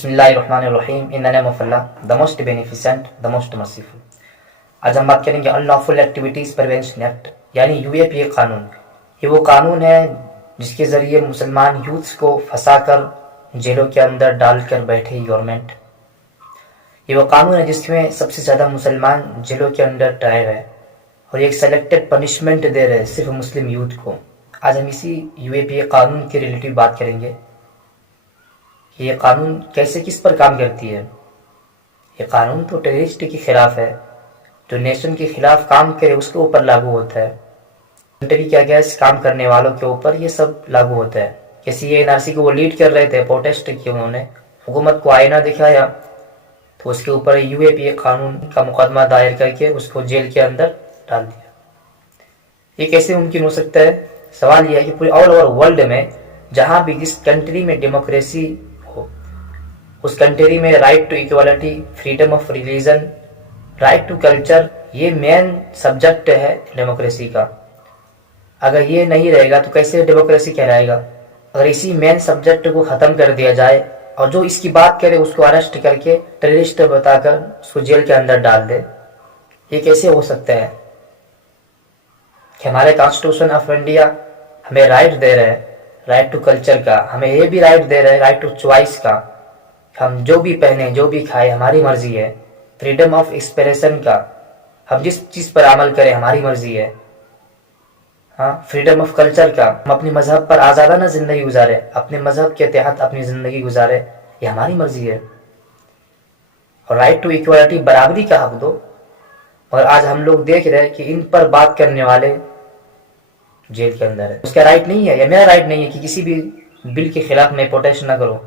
بسم اللہ الرحمن الرحیم ان the name of Allah, the most beneficent, the most merciful. آج ہم بات کریں گے unlawful activities prevention act یعنی UAPA قانون. یہ وہ قانون ہے جس کے ذریعے مسلمان یوتھس کو پھنسا کر جیلوں کے اندر ڈال کر بیٹھے گورنمنٹ. یہ وہ قانون ہے جس میں سب سے زیادہ مسلمان جیلوں کے اندر ٹرائل ہے اور ایک سلیکٹڈ پنشمنٹ دے رہے صرف مسلم یوتھ کو. آج ہم اسی UAPA قانون کے ریلیٹیو بات کریں گے. یہ قانون کیسے کس پر کام کرتی ہے. یہ قانون تو ٹیررسٹ کے خلاف ہے. جو نیشن کے خلاف کام کرے اس کے اوپر لاگو ہوتا ہے. کنٹری کے اگینسٹ کام کرنے والوں کے اوپر یہ سب لاگو ہوتا ہے. کسی NRC کو وہ لیڈ کر رہے تھے, پروٹیسٹ کیا انہوں نے, حکومت کو آئینہ دکھایا تو اس کے اوپر UAPA قانون کا مقدمہ دائر کر کے اس کو جیل کے اندر ڈال دیا. یہ کیسے ممکن ہو سکتا ہے؟ سوال یہ ہے کہ پورے آل اوور ورلڈ میں جہاں بھی جس کنٹری میں ڈیموکریسی ہو اس کنٹری میں right to equality, freedom of religion, right to culture, یہ مین سبجیکٹ ہے ڈیموکریسی کا. اگر یہ نہیں رہے گا تو کیسے ڈیموکریسی کہلائے گا؟ اگر اسی مین سبجیکٹ کو ختم کر دیا جائے اور جو اس کی بات کرے اس کو اریسٹ کر کے ٹیررسٹ بتا کر اس کو جیل کے اندر ڈال دے, یہ کیسے ہو سکتا ہے؟ کہ ہمارے کانسٹیٹیوشن آف انڈیا ہمیں رائٹ دے رہے ہیں رائٹ ٹو کلچر کا, ہمیں یہ بھی رائٹ دے رہے ہیں رائٹ ٹو چوائس کا, ہم جو بھی پہنے جو بھی کھائے ہماری مرضی ہے. فریڈم آف ایکسپریشن کا, ہم جس چیز پر عمل کریں ہماری مرضی ہے. ہاں, فریڈم آف کلچر کا, ہم اپنے مذہب پر آزادانہ زندگی گزارے, اپنے مذہب کے تحت اپنی زندگی گزارے, یہ ہماری مرضی ہے. اور رائٹ ٹو ایکوالٹی, برابری کا حق دو. اور آج ہم لوگ دیکھ رہے ہیں کہ ان پر بات کرنے والے جیل کے اندر ہے. اس کا رائٹ نہیں ہے یا میرا رائٹ نہیں ہے کہ کسی بھی بل کے خلاف میں پروٹیسٹ نہ کروں,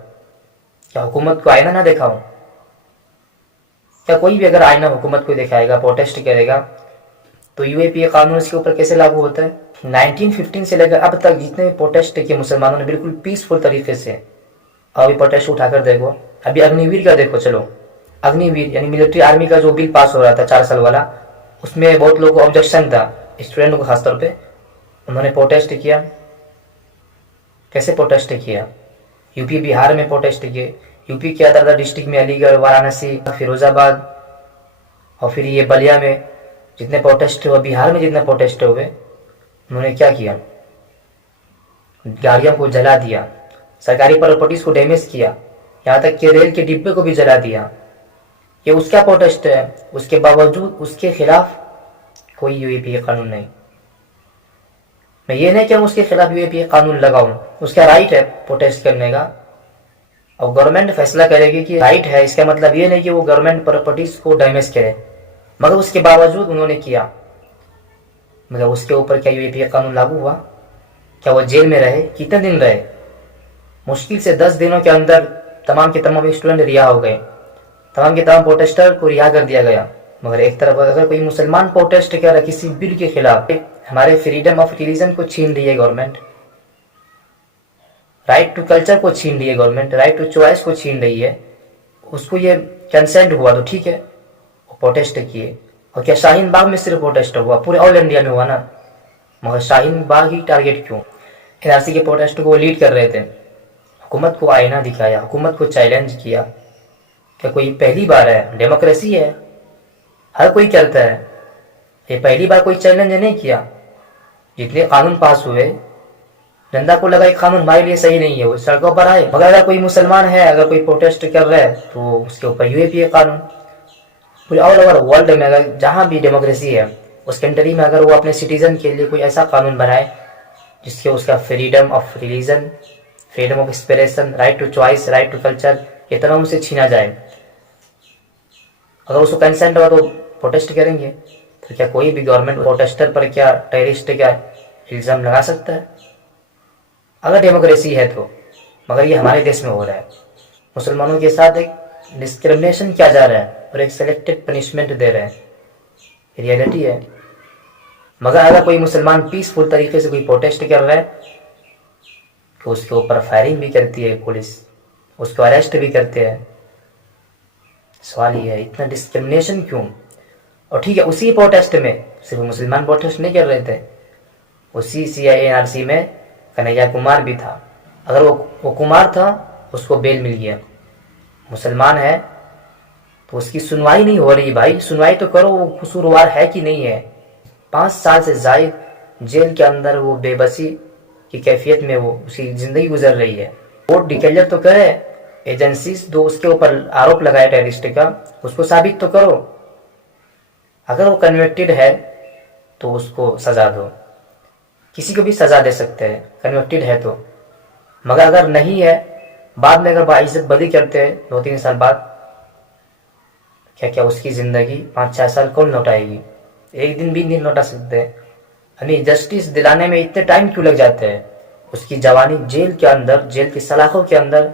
کیا حکومت کو آئینہ نہ دکھاؤں؟ کیا کوئی بھی اگر آئینہ حکومت کو دکھائے گا پروٹیسٹ کرے گا تو UAPA قانون اس کے اوپر کیسے لاگو ہوتا ہے؟ 1915 سے لے کر اب تک جتنے پروٹیسٹ کیے مسلمانوں نے بالکل پیسفل طریقے سے, ابھی پروٹیسٹ اٹھا کر دیکھو, ابھی اگنی ویر کا دیکھو. چلو اگنی ویر یعنی ملٹری آرمی کا جو بل پاس ہو رہا تھا 4 سال والا, اس میں بہت لوگوں کو آبجیکشن تھا, اسٹوڈنٹوں کو خاص طور پہ. انہوں نے پروٹیسٹ کیا. کیسے پروٹیسٹ کیا؟ UP بہار میں پروٹیسٹ کیے, UP کے ادر ڈسٹرکٹ میں علی گڑھ, وارانسی, فیروز آباد اور پھر یہ بلیا میں جتنے پروٹیسٹ ہوئے, بہار میں جتنے پروٹیسٹ ہوئے, انہوں نے کیا کیا؟ گاڑیوں کو جلا دیا, سرکاری پراپرٹیز کو ڈیمیج کیا, یہاں تک کہ ریل کے ڈبے کو بھی جلا دیا. یہ اس کا پروٹیسٹ ہے, اس کے باوجود اس کے خلاف کوئی UAPA قانون نہیں. میں یہ نہیں کہ اس کے خلاف UAPA قانون لگاؤں, اس کا رائٹ ہے پروٹیسٹ کرنے کا, اور گورنمنٹ فیصلہ کرے گی کہ رائٹ ہے, اس کا مطلب یہ نہیں کہ وہ گورنمنٹ پراپرٹیز کو ڈیمیج کرے. مگر اس کے باوجود انہوں نے کیا, مگر اس کے اوپر کیا UAPA قانون لاگو ہوا؟ کیا وہ جیل میں رہے؟ کتنے دن رہے؟ مشکل سے 10 دنوں کے اندر تمام کے تمام اسٹوڈنٹ رہا ہو گئے, تمام کے تمام پروٹیسٹر کو رہا کر دیا گیا. مگر ایک طرف اگر کوئی مسلمان پروٹیسٹ کر رہا کسی بل کے خلاف, ہمارے فریڈم آف ریلیجن کو چھین رہی ہے گورنمنٹ, رائٹ ٹو کلچر کو چھین رہی ہے گورنمنٹ, رائٹ ٹو چوائس کو چھین رہی ہے. اس کو یہ کنسنٹ ہوا تو ٹھیک ہے, وہ پروٹیسٹ کیے. اور کیا شاہین باغ میں صرف پروٹیسٹ ہوا؟ پورے آل انڈیا میں ہوا نا, مگر شاہین باغ ہی ٹارگیٹ کیوں؟ NRC کے پروٹیسٹ کو وہ لیڈ کر رہے تھے, حکومت کو آئینہ دکھایا, حکومت کو چیلنج کیا. کیا کوئی پہلی بار ہے؟ ڈیموکریسی ہے, ہر کوئی کرتا ہے, یہ پہلی بار کوئی چیلنج نہیں کیا. جتنے قانون پاس ہوئے, جنتا کو لگا ایک قانون ہمارے لیے صحیح نہیں ہے, وہ سڑکوں پر آئے. مگر اگر کوئی مسلمان ہے, اگر کوئی پروٹیسٹ کر رہا ہے تو اس کے اوپر UAPA قانون. پورے آل اوور ورلڈ میں اگر جہاں بھی ڈیموکریسی ہے اس کنٹری میں اگر وہ اپنے سٹیزن کے لیے کوئی ایسا قانون بنائے جس کے اس کا freedom of religion, freedom of expression, right to choice, right to culture, یہ تمام سے چھینا جائے, اگر اس کو کنسنٹ ہوا تو پروٹیسٹ کریں گے. تو کیا کوئی بھی گورنمنٹ پروٹیسٹر پر کیا ٹیررسٹ کا الزام لگا سکتا ہے اگر ڈیموکریسی ہے تو؟ مگر یہ ہمارے دیش میں ہو رہا ہے. مسلمانوں کے ساتھ ایک ڈسکرمنیشن کیا جا رہا ہے اور ایک سلیکٹڈ پنشمنٹ دے رہے ہیں, ریئلٹی ہے. مگر اگر کوئی مسلمان پیسفل طریقے سے کوئی پروٹیسٹ کر رہا ہے تو اس کے اوپر فائرنگ بھی کرتی ہے پولیس, اس کو اریسٹ بھی کرتے ہیں. سوال یہ ہے اتنا ڈسکرمنیشن کیوں؟ اور ٹھیک ہے, اسی پروٹیسٹ میں صرف مسلمان پروٹیسٹ نہیں کر رہے تھے, اسی NRC میں کنہیا کمار بھی تھا. اگر وہ کمار تھا اس کو بیل مل گیا, مسلمان ہے تو اس کی سنوائی نہیں ہو رہی. بھائی سنوائی تو کرو, وہ قصوروار ہے کہ نہیں ہے. 5 سال سے زائد جیل کے اندر وہ بے بسی کی کیفیت میں وہ اس کی زندگی گزر رہی ہے. کورٹ ڈکلیئر تو کرے, ایجنسیز دو اس کے اوپر آروپ لگائے ٹیررسٹ کا, اس کو ثابت تو کرو. اگر وہ کنوکٹڈ ہے تو اس کو سزا دو. کسی کو بھی سزا دے سکتے ہیں کنوکٹڈ ہے تو. مگر اگر نہیں ہے, بعد میں اگر باعزت بدی کرتے ہیں 2-3 سال بعد, کیا اس کی زندگی 5-6 سال کون لوٹائے گی؟ ایک دن بھی نہیں لوٹا سکتے. یعنی جسٹس دلانے میں اتنے ٹائم کیوں لگ جاتے ہیں؟ اس کی جوانی جیل کے اندر, جیل کی سلاخوں کے اندر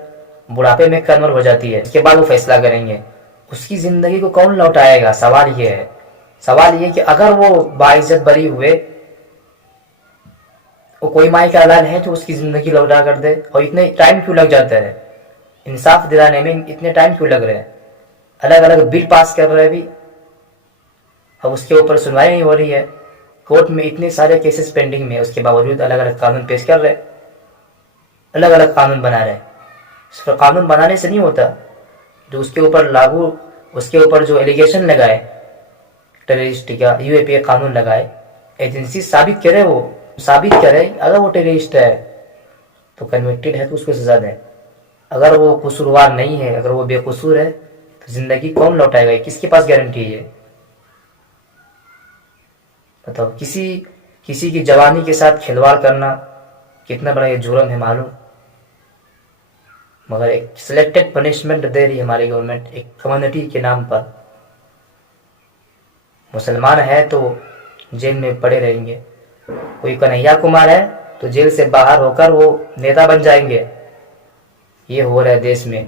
بڑھاپے میں کنور ہو جاتی ہے. اس کے بعد وہ فیصلہ کریں گے. اس کی زندگی کو کون لوٹائے گا؟ سوال یہ ہے. سوال یہ کہ اگر وہ باعزت بری ہوئے, وہ کوئی مائی کا اعلان ہے جو اس کی زندگی لوٹا کر دے, اور اتنے ٹائم کیوں لگ جاتا ہے؟ انصاف دلانے میں اتنے ٹائم کیوں لگ رہے ہیں؟ الگ الگ بل پاس کر رہے ہیں بھی, اب اس کے اوپر سنوائی نہیں ہو رہی ہے. کورٹ میں اتنے سارے کیسز پینڈنگ میں, اس کے باوجود الگ الگ قانون پیش کر رہے, الگ الگ قانون بنا رہے. صرف قانون بنانے سے نہیں ہوتا, جو اس کے اوپر لاگو, اس کے اوپر جو ایلیگیشن لگائے ٹیررسٹ کا, یو اے پی اے قانون لگائے, ایجنسی ثابت کرے, وہ ثابت کرے اگر وہ ٹیررسٹ ہے تو کنوکٹڈ ہے تو اس کو سزا دیں. اگر وہ قصوروار نہیں ہے, اگر وہ بے قصور ہے, تو زندگی کون لوٹائے گا؟ کس کے پاس گارنٹی ہے؟ بتاؤ. کسی کی جوانی کے ساتھ کھلواڑ کرنا کتنا بڑا یہ جرم ہے معلوم. مگر ایک سلیکٹڈ پنشمنٹ دے رہی ہے ہماری گورنمنٹ ایک کمیونٹی کے نام پر. مسلمان ہے تو جیل میں پڑے رہیں گے. کوئی کنہیا کمار ہے تو جیل سے باہر ہو کر وہ نیتا بن جائیں گے. یہ ہو رہا ہے دیش میں,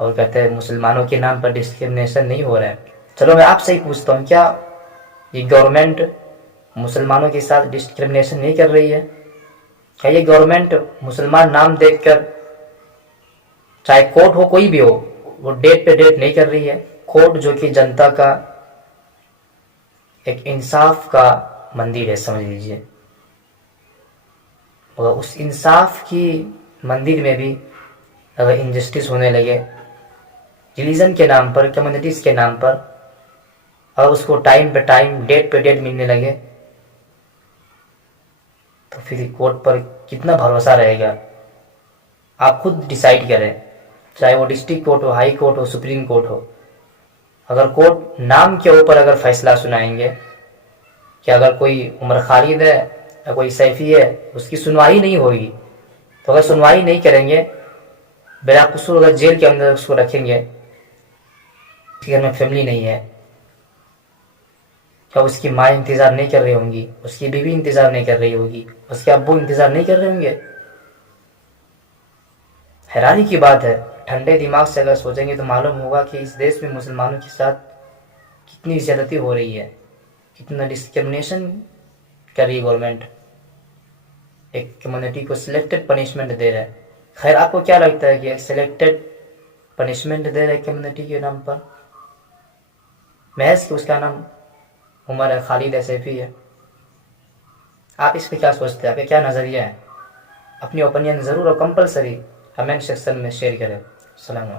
اور کہتے ہیں مسلمانوں کے نام پر ڈسکرمنیشن نہیں ہو رہا ہے. چلو میں آپ سے ہی پوچھتا ہوں, کیا یہ گورنمنٹ مسلمانوں کے ساتھ ڈسکرمنیشن نہیں کر رہی ہے؟ کیا یہ گورنمنٹ مسلمان نام دیکھ کر, چاہے کورٹ ہو کوئی بھی ہو, وہ ڈیٹ پہ ڈیٹ نہیں کر رہی ہے؟ کورٹ جو کہ جنتا کا ایک انصاف کا مندر ہے سمجھ لیجئے, مگر اس انصاف کی مندر میں بھی اگر انجسٹس ہونے لگے ریلیجن کے نام پر, کمیونٹیز کے نام پر, اور اس کو ٹائم پہ ٹائم, ڈیٹ پہ ڈیٹ ملنے لگے, تو پھر کورٹ پر کتنا بھروسہ رہے گا؟ آپ خود ڈیسائیڈ کریں, چاہے وہ ڈسٹرکٹ کورٹ ہو, ہائی کورٹ ہو, سپریم کورٹ ہو. اگر کورٹ نام کے اوپر اگر فیصلہ سنائیں گے کہ اگر کوئی عمر خالد ہے یا کوئی سیفی ہے, اس کی سنوائی نہیں ہوگی, تو اگر سنوائی نہیں کریں گے, بلا قصور اگر جیل کے اندر اس کو رکھیں گے, اس کے گھر میں فیملی نہیں ہے, کیا اس کی ماں انتظار نہیں کر رہی ہوں گی, اس کی بیوی انتظار نہیں کر رہی ہوگی, اس کے ابو انتظار نہیں کر رہے ہوں گے؟ حیرانی کی بات ہے. ٹھنڈے دماغ سے اگر سوچیں گے تو معلوم ہوگا کہ اس دیش میں مسلمانوں کے ساتھ کتنی زیادتی ہو رہی ہے, کتنا ڈسکرمنیشن کر رہی ہے گورنمنٹ. ایک کمیونٹی کو سلیکٹڈ پنشمنٹ دے رہا ہے. خیر آپ کو کیا لگتا ہے کہ سلیکٹڈ پنشمنٹ دے رہا ہے کمیونٹی کے نام پر, محض کہ اس کا نام عمر ہے, خالد ہے, سیفی ہے؟ آپ اس پہ کیا سوچتے ہیں؟ آپ کا کیا نظریہ ہے؟ اپنی اوپینین ضرور اور کمپلسری کمنٹ سیکشن میں شیئر کریں. السلام علیکم.